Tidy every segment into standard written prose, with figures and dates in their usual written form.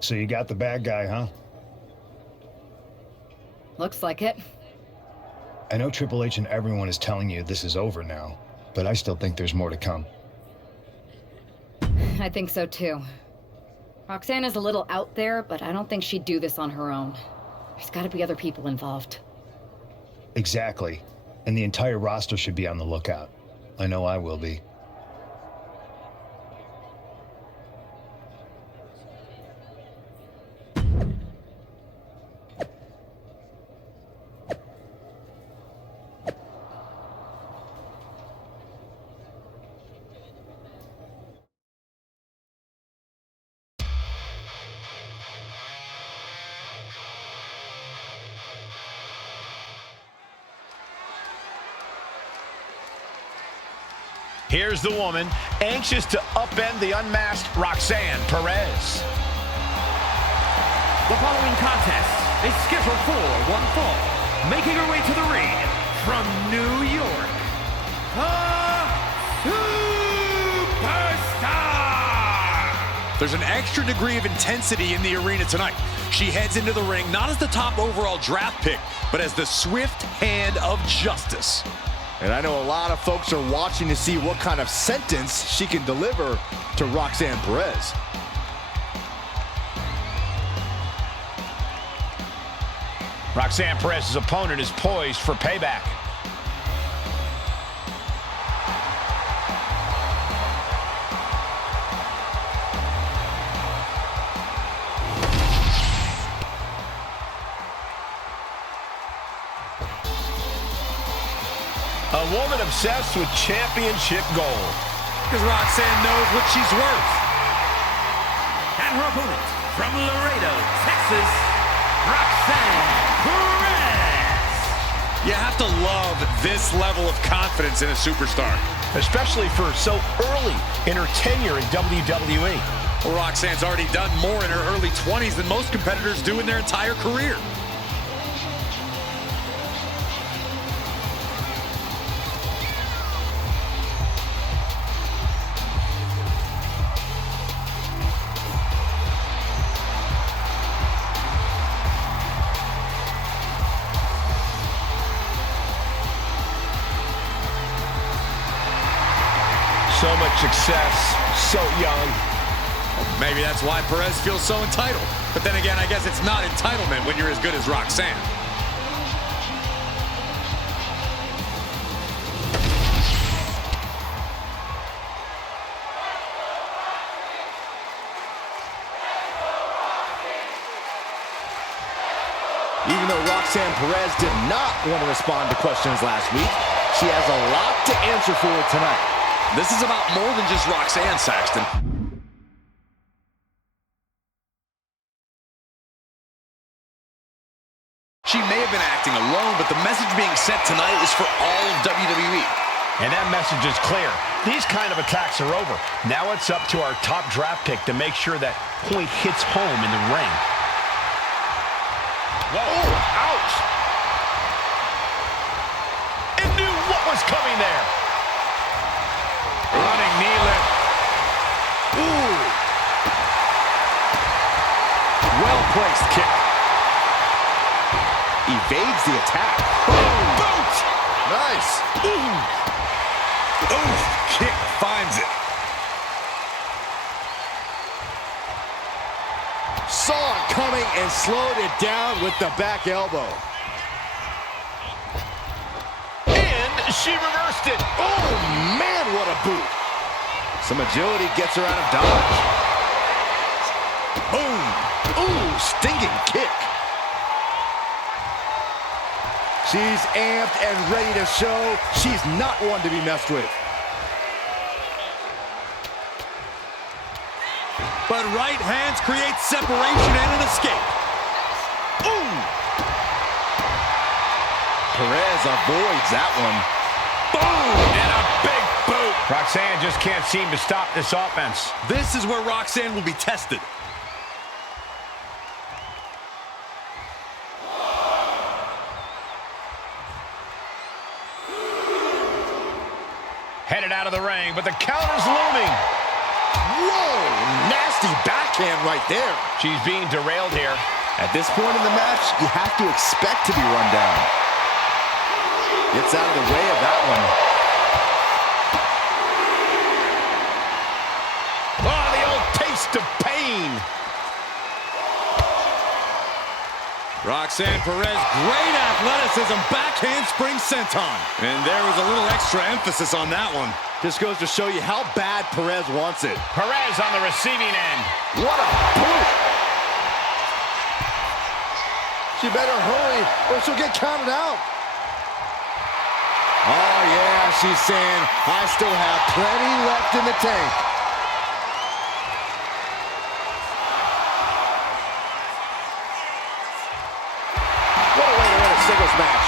So you got the bad guy, huh? Looks like it. I know Triple H and everyone is telling you this is over now, but I still think there's more to come. I think so too. Roxanne is a little out there, but I don't think she'd do this on her own. There's gotta be other people involved. Exactly. And the entire roster should be on the lookout. I know I will be. Here's the woman, anxious to upend the unmasked Roxanne Perez. The following contest is scheduled for one fall. Making her way to the ring from New York, the Superstar! There's an extra degree of intensity in the arena tonight. She heads into the ring not as the top overall draft pick, but as the swift hand of justice. And I know a lot of folks are watching to see what kind of sentence she can deliver to Roxanne Perez. Roxanne Perez's opponent is poised for payback. A woman obsessed with championship gold. Because Roxanne knows what she's worth. And her opponent from Laredo, Texas, Roxanne Perez. You have to love this level of confidence in a superstar. Especially for so early in her tenure in WWE. Well, Roxanne's already done more in her early 20s than most competitors do in their entire career. So much success, so young. Maybe that's why Perez feels so entitled. But then again, I guess it's not entitlement when you're as good as Roxanne. Even though Roxanne Perez did not want to respond to questions last week, she has a lot to answer for tonight. This is about more than just Roxanne, Saxton. She may have been acting alone, but the message being sent tonight is for all of WWE. And that message is clear. These kind of attacks are over. Now it's up to our top draft pick to make sure that point hits home in the ring. Whoa, ouch! It knew what was coming there. Running knee lift. Ooh. Well-placed kick. Evades the attack. Boot! Nice. Ooh. Ooh, kick finds it. Saw it coming and slowed it down with the back elbow. And she reversed it. Oh, man, what a boot. Some agility gets her out of dodge. Boom. Ooh, stinging kick. She's amped and ready to show she's not one to be messed with. But right hands create separation and an escape. Ooh! Perez avoids that one. Boom! And a big boot. Roxanne just can't seem to stop this offense. This is where Roxanne will be tested. Headed out of the ring, but the counter's looming. Whoa, nasty backhand right there. She's being derailed here. At this point in the match, you have to expect to be run down. Gets out of the way of that one. Oh, the old taste of pain. Roxanne Perez, great athleticism, backhand spring senton. And there was a little extra emphasis on that one. Just goes to show you how bad Perez wants it. Perez on the receiving end. What a boot! She better hurry or she'll get counted out. Oh yeah, she's saying, I still have plenty left in the tank. What a way to win a singles match.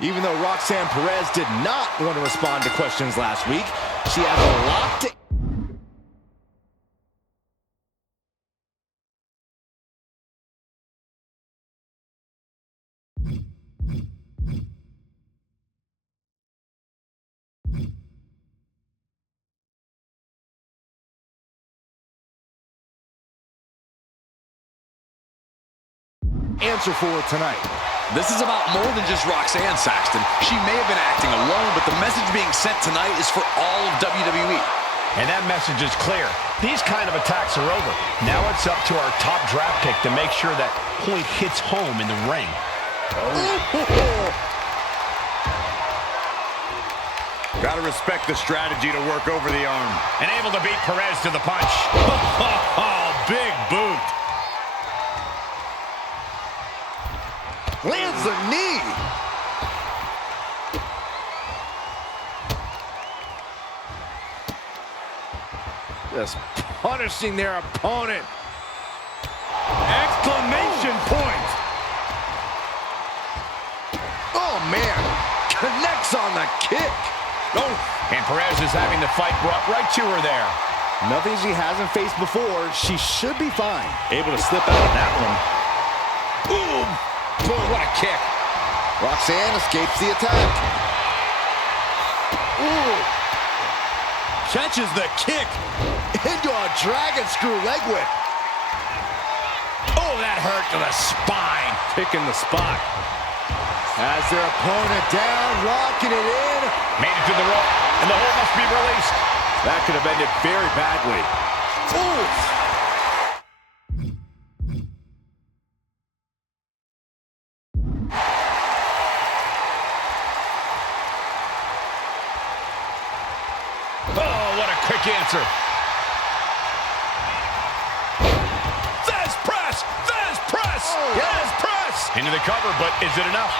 Even though Roxanne Perez did not want to respond to questions last week, she has a lot to... answer for tonight. This is about more than just Roxanne, Saxton. She may have been acting alone, but the message being sent tonight is for all of WWE. And that message is clear. These kind of attacks are over. Now it's up to our top draft pick to make sure that point hits home in the ring. Gotta respect the strategy to work over the arm. And able to beat Perez to the punch. Big boot. Lands the knee. Just punishing their opponent. Exclamation point. Oh, man. Connects on the kick. Oh, and Perez is having the fight brought right to her there. Nothing she hasn't faced before. She should be fine. Able to slip out of that one. Boom! Boy, what a kick. Roxanne escapes the attack. Ooh. Catches the kick. Into a dragon screw leg whip. Oh, that hurt to the spine. Picking the spot. Has their opponent down, locking it in. Made it to the rope, and the hold must be released. That could have ended very badly. Ooh. Oh, what a quick answer. There's press! There's press! Oh. There's press! Into the cover, but is it enough?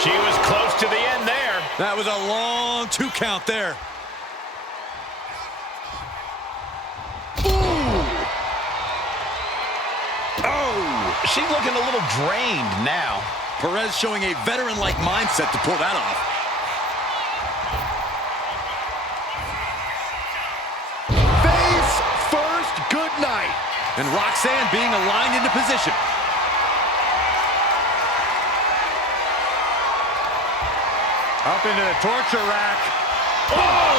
She was close to the end there. That was a long 2 count there. Ooh. Oh, she's looking a little drained now. Perez showing a veteran-like mindset to pull that off. Face first, good night. And Roxanne being aligned into position. Up into the torture rack. Oh!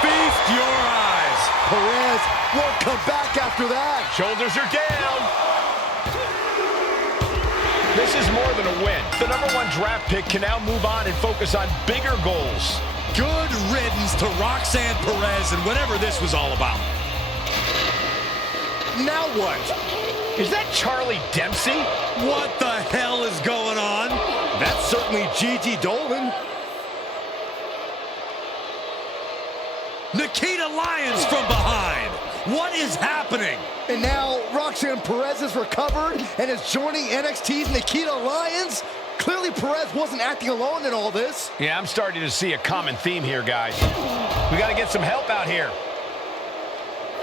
Feast your eyes. Perez won't come back after that. Shoulders are down. This is more than a win. The #1 draft pick can now move on and focus on bigger goals. Good riddance to Roxanne Perez and whatever this was all about. Now what? Is that Charlie Dempsey? What the hell is going on? That's certainly Gigi Dolan. Nikita Lyons from behind. What is happening? And now Roxanne Perez has recovered and is joining NXT's Nikita Lyons. Clearly Perez wasn't acting alone in all this. Yeah, I'm starting to see a common theme here, guys. We got to get some help out here.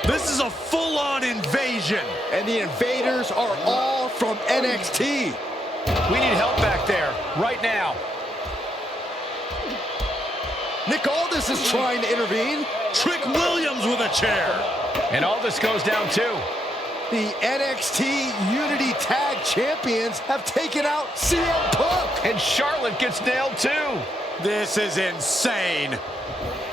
This is a full-on invasion. And the invaders are all from NXT. We need help back there, right now. Nick Aldis is trying to intervene. Trick Williams with a chair. And all this goes down too. The NXT Unity Tag Champions have taken out CM Punk. And Charlotte gets nailed too. This is insane.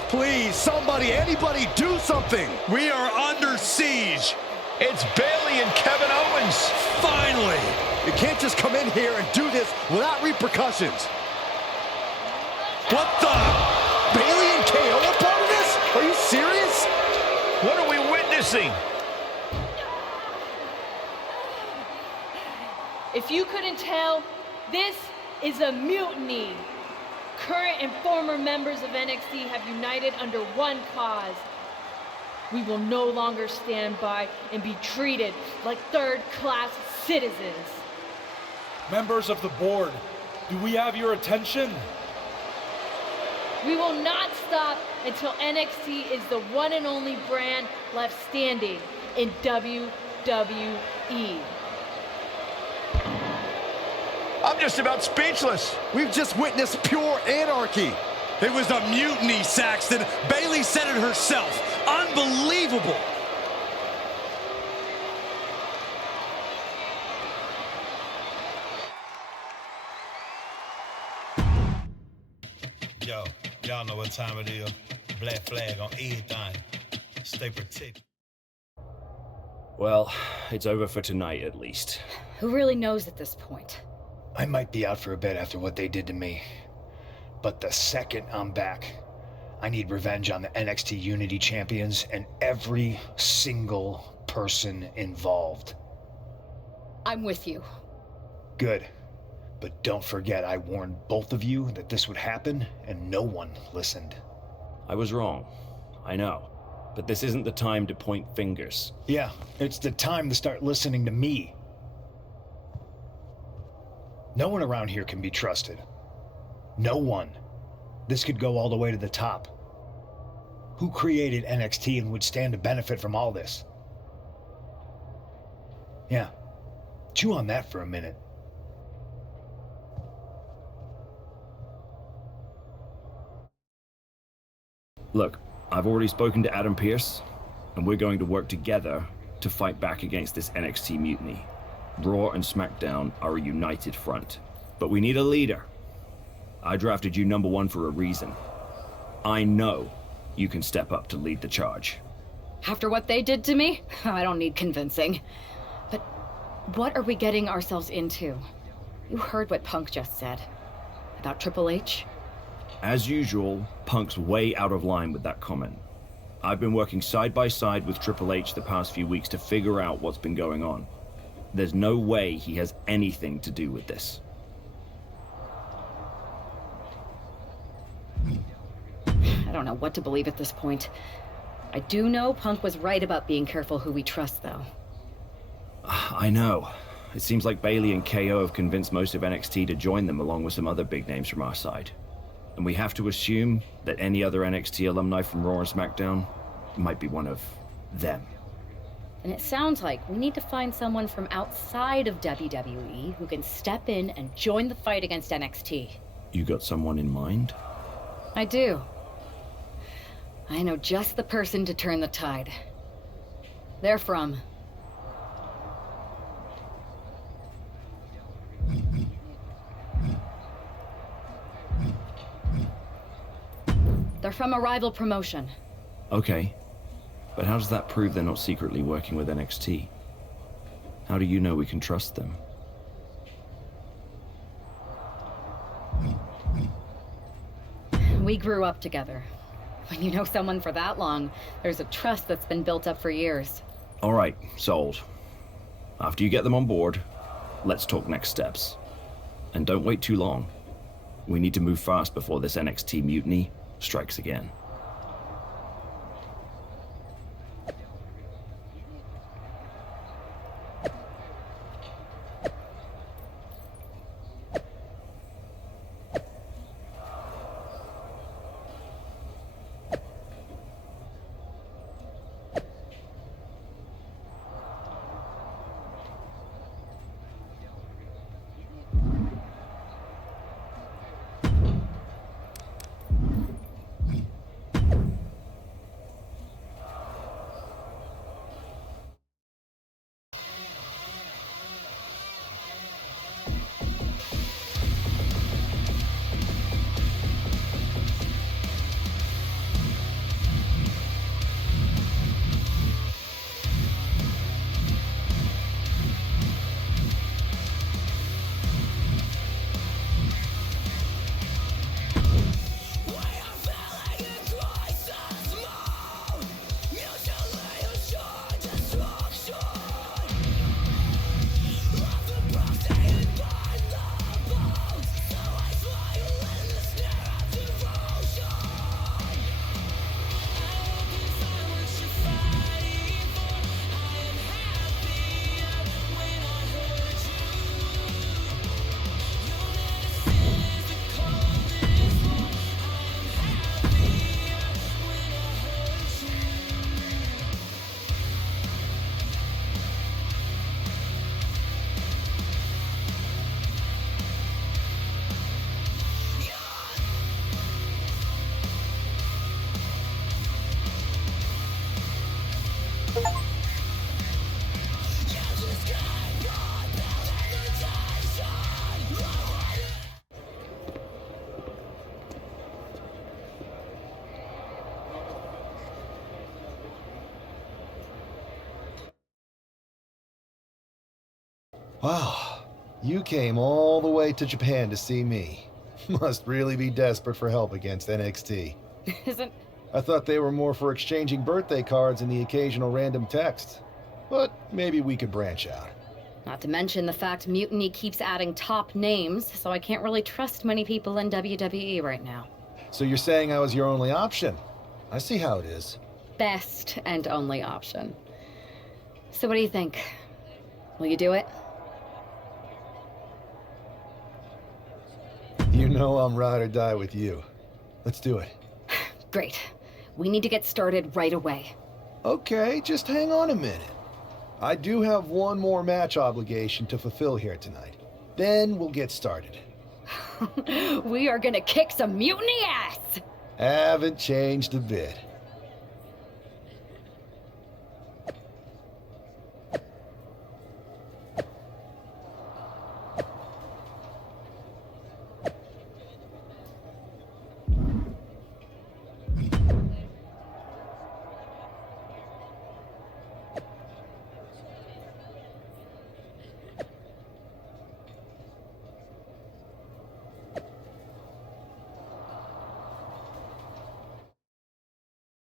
Please, somebody, anybody, do something. We are under siege. It's Bayley and Kevin Owens. Finally. You can't just come in here and do this without repercussions. What the? Bayley and KO are part of this? Are you serious? What are we witnessing? If you couldn't tell, this is a mutiny. Current and former members of NXT have united under one cause. We will no longer stand by and be treated like third-class citizens. Members of the board, do we have your attention? We will not stop until NXT is the one and only brand left standing in WWE. I'm just about speechless. We've just witnessed pure anarchy. It was a mutiny, Saxton. Bayley said it herself. Unbelievable. Yo, y'all know what time it is. Black flag on everything. Stay protected. Well, it's over for tonight at least. Who really knows at this point? I might be out for a bit after what they did to me. But the second I'm back, I need revenge on the NXT Unity Champions and every single person involved. I'm with you. Good. But don't forget I warned both of you that this would happen, and no one listened. I was wrong. I know. But this isn't the time to point fingers. Yeah, it's the time to start listening to me. No one around here can be trusted. No one. This could go all the way to the top. Who created NXT and would stand to benefit from all this? Yeah. Chew on that for a minute. Look, I've already spoken to Adam Pearce, and we're going to work together to fight back against this NXT mutiny. Raw and SmackDown are a united front. But we need a leader. I drafted you number one for a reason. I know you can step up to lead the charge. After what they did to me, I don't need convincing. But what are we getting ourselves into? You heard what Punk just said. About Triple H? As usual, Punk's way out of line with that comment. I've been working side by side with Triple H the past few weeks to figure out what's been going on. There's no way he has anything to do with this. I don't know what to believe at this point. I do know Punk was right about being careful who we trust, though. I know. It seems like Bayley and KO have convinced most of NXT to join them along with some other big names from our side. And we have to assume that any other NXT alumni from Raw and SmackDown might be one of them. And it sounds like we need to find someone from outside of WWE who can step in and join the fight against NXT. You got someone in mind? I do. I know just the person to turn the tide. They're from... They're from a rival promotion. Okay. But how does that prove they're not secretly working with NXT? How do you know we can trust them? We grew up together. When you know someone for that long, there's a trust that's been built up for years. All right, sold. After you get them on board, let's talk next steps. And don't wait too long. We need to move fast before this NXT mutiny strikes again. Wow, you came all the way to Japan to see me. Must really be desperate for help against NXT. Isn't... I thought they were more for exchanging birthday cards and the occasional random text. But maybe we could branch out. Not to mention the fact Mutiny keeps adding top names, so I can't really trust many people in WWE right now. So you're saying I was your only option? I see how it is. Best and only option. So what do you think? Will you do it? You know I'm ride or die with you. Let's do it. Great. We need to get started right away. Okay, just hang on a minute. I do have one more match obligation to fulfill here tonight. Then we'll get started. We are gonna kick some Mutiny ass! Haven't changed a bit.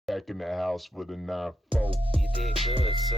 Back in the house with a 9-4. You did good, sir.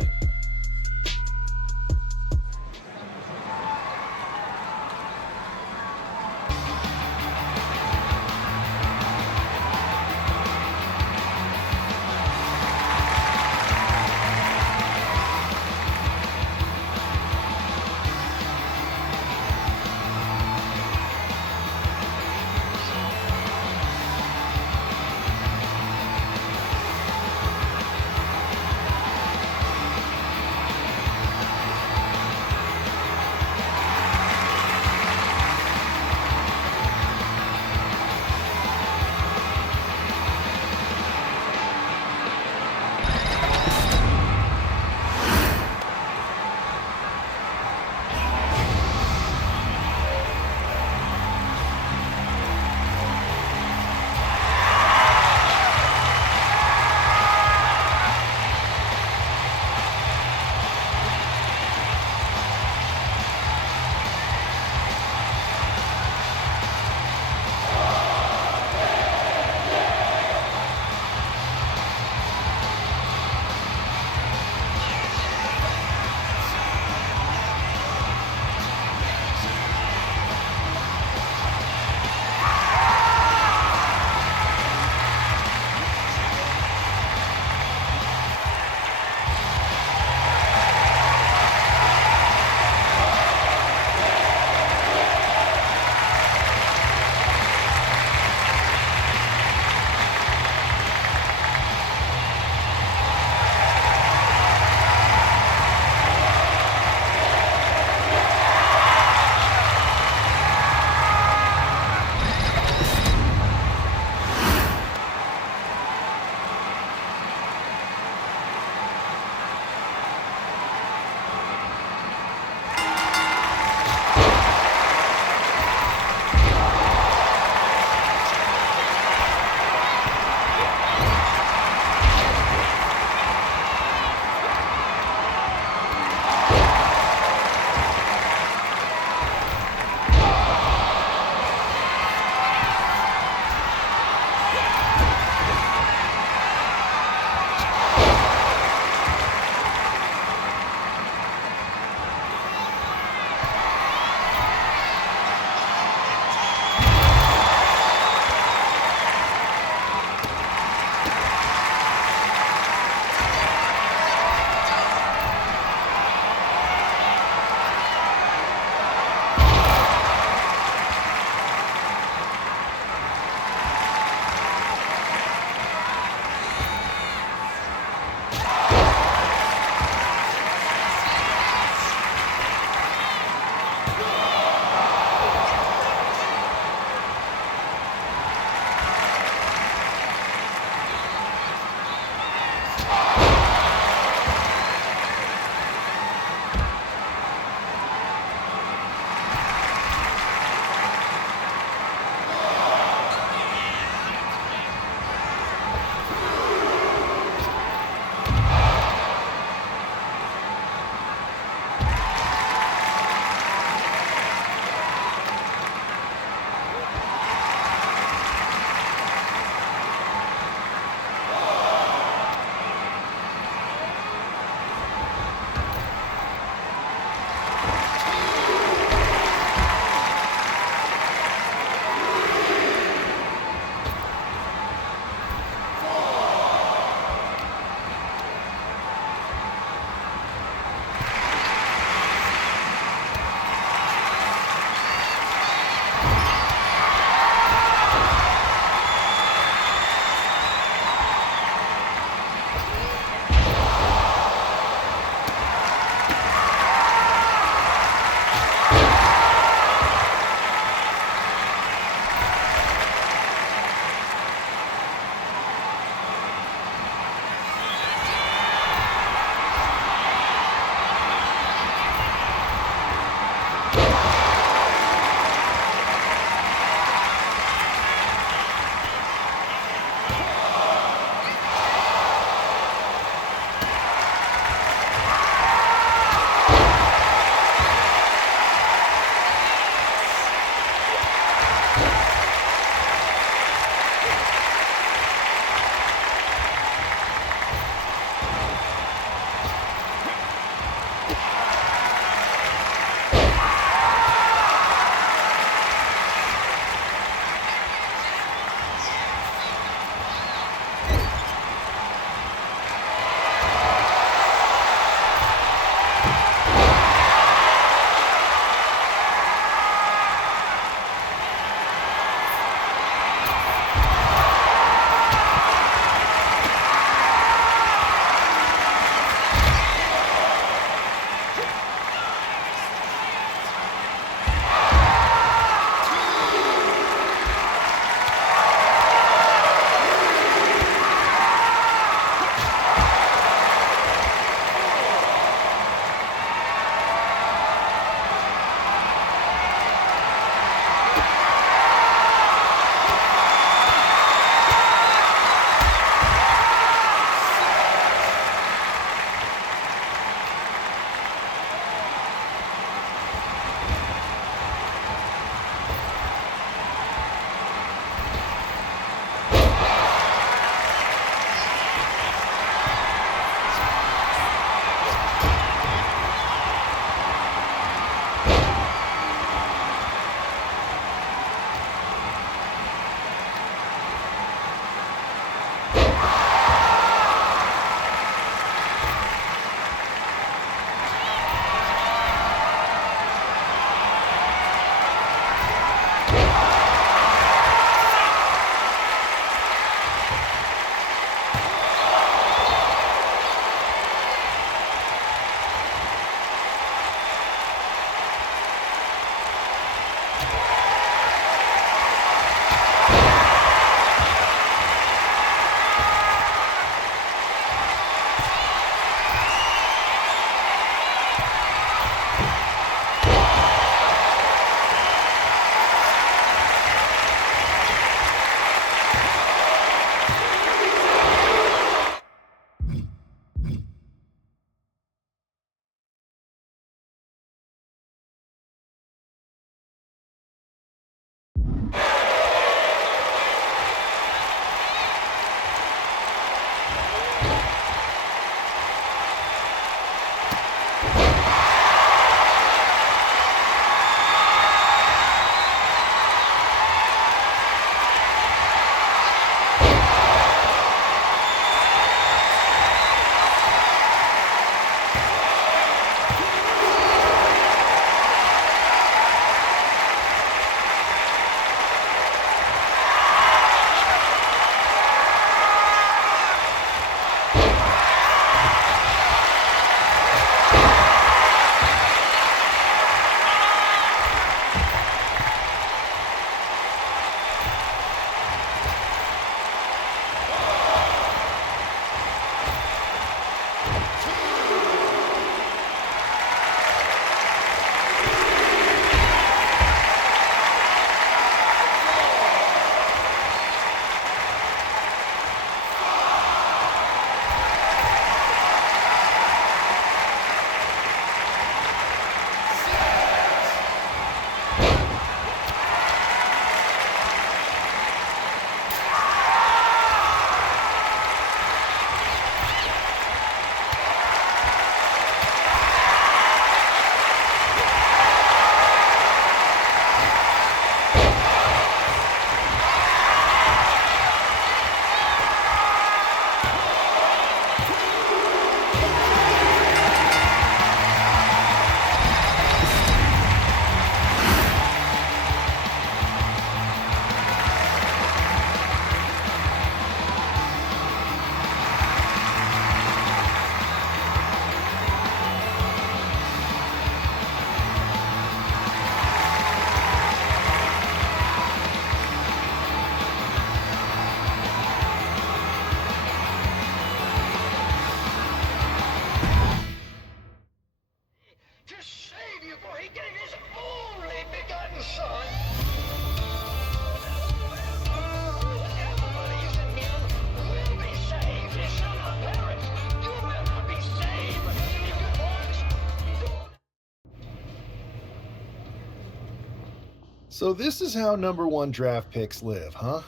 So this is how #1 draft picks live, huh?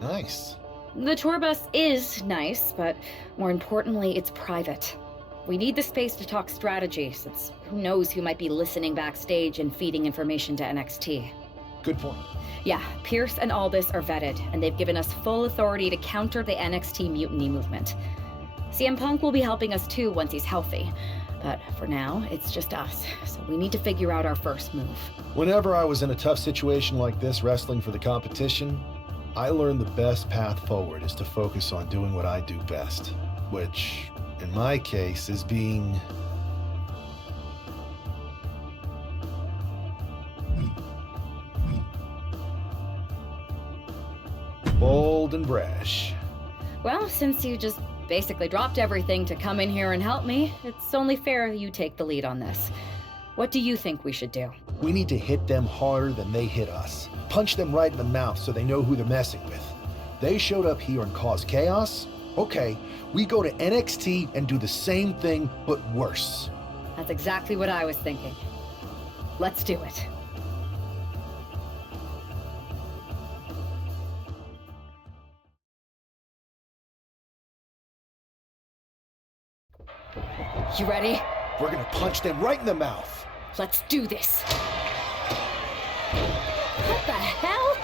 Nice. The tour bus is nice, but more importantly, it's private. We need the space to talk strategy, since who knows who might be listening backstage and feeding information to NXT. Good point. Yeah, Pierce and Aldis are vetted, and they've given us full authority to counter the NXT mutiny movement. CM Punk will be helping us too once he's healthy, but for now, it's just us, so we need to figure out our first move. Whenever I was in a tough situation like this wrestling for the competition, I learned the best path forward is to focus on doing what I do best, which, in my case, is being... bold and brash. Well, since you just basically dropped everything to come in here and help me, it's only fair you take the lead on this. What do you think we should do? We need to hit them harder than they hit us. Punch them right in the mouth so they know who they're messing with. They showed up here and caused chaos? Okay, we go to NXT and do the same thing, but worse. That's exactly what I was thinking. Let's do it. You ready? We're gonna punch them right in the mouth. Let's do this. What the hell?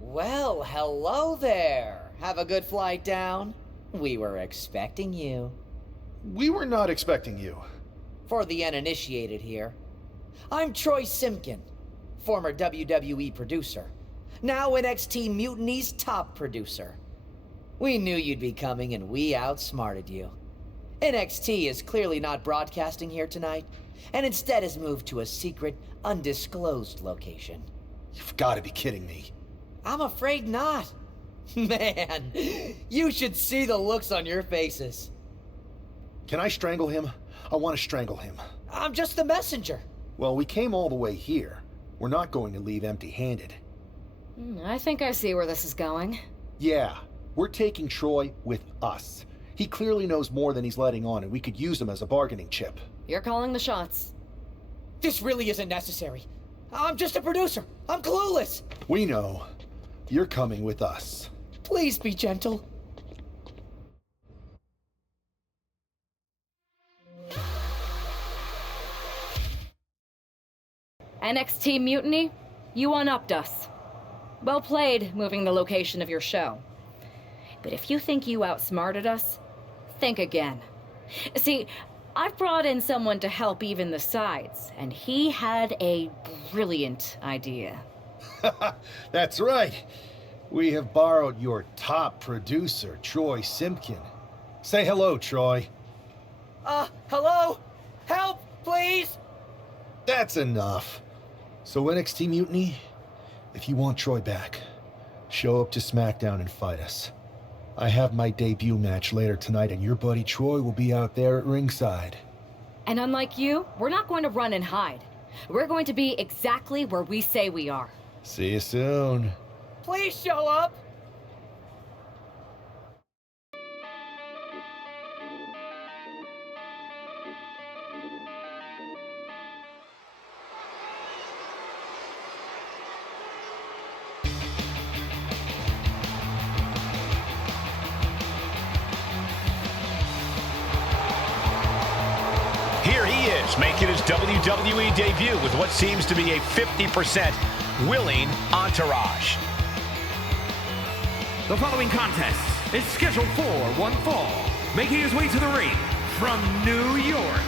Well, hello there. Have a good flight down. We were expecting you. We were not expecting you. For the uninitiated here, I'm Troy Simpkin, former WWE producer, now NXT Mutiny's top producer. We knew you'd be coming and we outsmarted you. NXT is clearly not broadcasting here tonight, and instead has moved to a secret, undisclosed location. You've got to be kidding me. I'm afraid not. Man, you should see the looks on your faces. Can I strangle him? I want to strangle him. I'm just the messenger. Well, we came all the way here. We're not going to leave empty-handed. I think I see where this is going. Yeah, we're taking Troy with us. He clearly knows more than he's letting on, and we could use him as a bargaining chip. You're calling the shots. This really isn't necessary. I'm just a producer. I'm clueless. We know. You're coming with us. Please be gentle. NXT Mutiny, you one-upped us. Well played, moving the location of your show. But if you think you outsmarted us, think again. See, I've brought in someone to help even the sides, and he had a brilliant idea. That's right. We have borrowed your top producer, Troy Simpkin. Say hello, Troy. Hello? Help, please? That's enough. So NXT Mutiny, if you want Troy back, show up to SmackDown and fight us. I have my debut match later tonight, and your buddy Troy will be out there at ringside. And unlike you, we're not going to run and hide. We're going to be exactly where we say we are. See you soon. Please show up. Making his WWE debut with what seems to be a 50% willing entourage. The following contest is scheduled for one fall. Making his way to the ring from New York,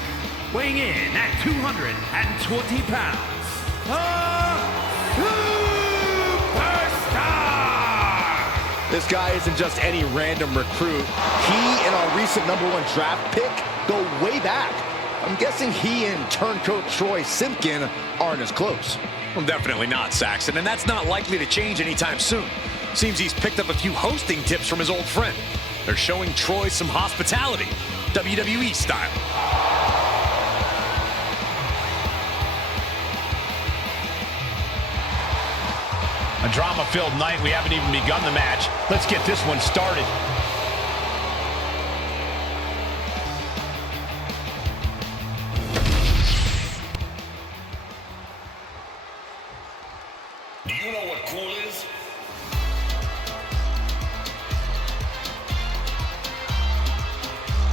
weighing in at 220 pounds, Superstar! This guy isn't just any random recruit. He and our recent #1 draft pick go way back. I'm guessing he and turncoat Troy Simpkin aren't as close. Well, definitely not, Saxon, and that's not likely to change anytime soon. Seems he's picked up a few hosting tips from his old friend. They're showing Troy some hospitality, WWE style. A drama-filled night. We haven't even begun the match. Let's get this one started.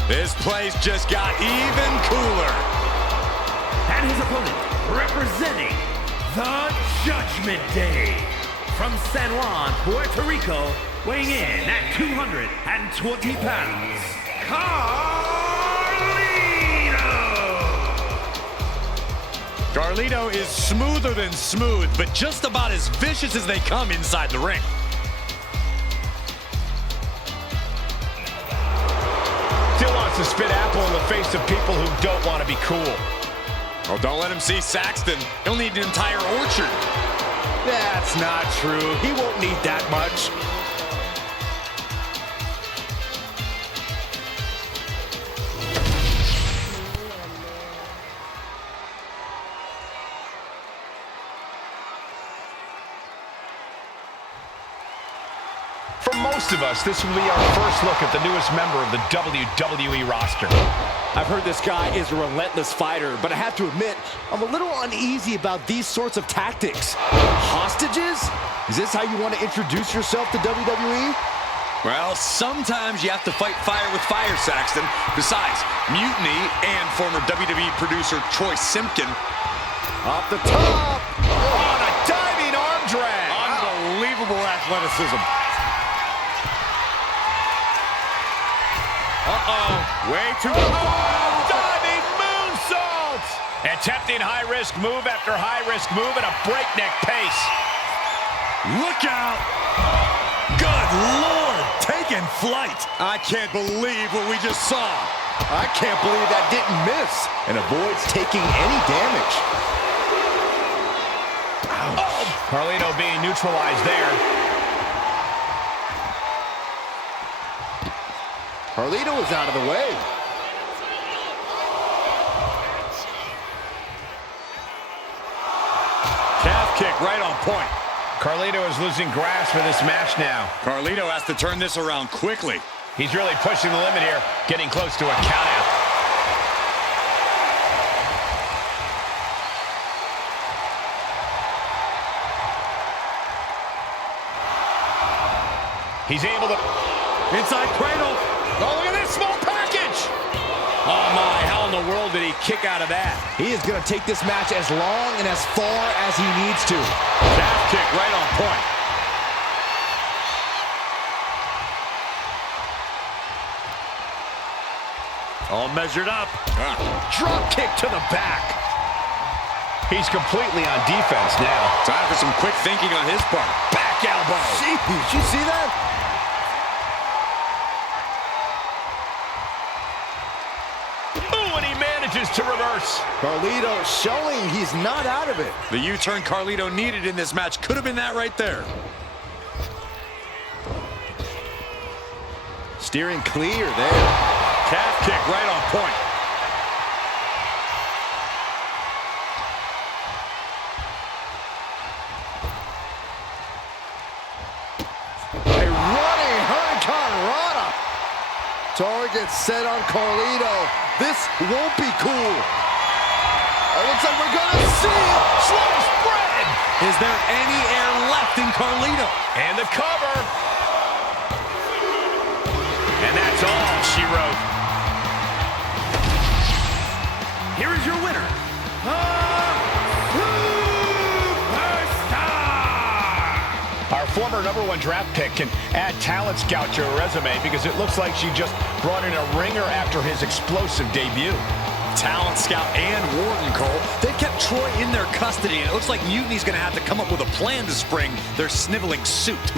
This place just got even cooler. And his opponent, representing the Judgment Day, from San Juan, Puerto Rico, weighing in at 220 pounds, Carlito is smoother than smooth, but just about as vicious as they come inside the ring. Still wants to spit apple in the face of people who don't want to be cool. Oh, don't let him see Saxton. He'll need an entire orchard. That's not true. He won't need that much. For most of us, this will be our first look at the newest member of the WWE roster. I've heard this guy is a relentless fighter, but I have to admit, I'm a little uneasy about these sorts of tactics. Hostages? Is this how you want to introduce yourself to WWE? Well, sometimes you have to fight fire with fire, Saxton. Besides, Mutiny and former WWE producer Troy Simpkin. Off the top! On a diving arm drag! Unbelievable athleticism. Way too diving moonsault! Attempting high-risk move after high-risk move at a breakneck pace. Look out! Good Lord! Taking flight! I can't believe what we just saw. I can't believe that didn't miss and avoids taking any damage. Ouch. Oh, Carlito being neutralized there. Carlito is out of the way. Calf kick right on point. Carlito is losing grasp for this match now. Carlito has to turn this around quickly. He's really pushing the limit here, getting close to a countout. He's able to... Inside cradle. Oh, look at this small package. Oh, my. How in the world did he kick out of that? He is going to take this match as long and as far as he needs to. Calf kick right on point. All measured up. Drop kick to the back. He's completely on defense now. Time for some quick thinking on his part. Back elbow. Jeez, did you see that? To reverse. Carlito showing he's not out of it. The U-turn Carlito needed in this match could have been that right there. Steering clear there. Calf kick right on point. A running Hurricane Rana. Target set on Carlito. This won't be cool. It looks like we're gonna see it. Slow spread. Is there any air left in Carlito? And the cover. And that's all she wrote. Here is your winner, Our former #1 draft pick can add talent scout to her resume because it looks like she just brought in a ringer after his explosive debut. Talent scout and Wharton, Cole. They've kept Troy in their custody, and it looks like Mutiny's going to have to come up with a plan to spring their sniveling suit.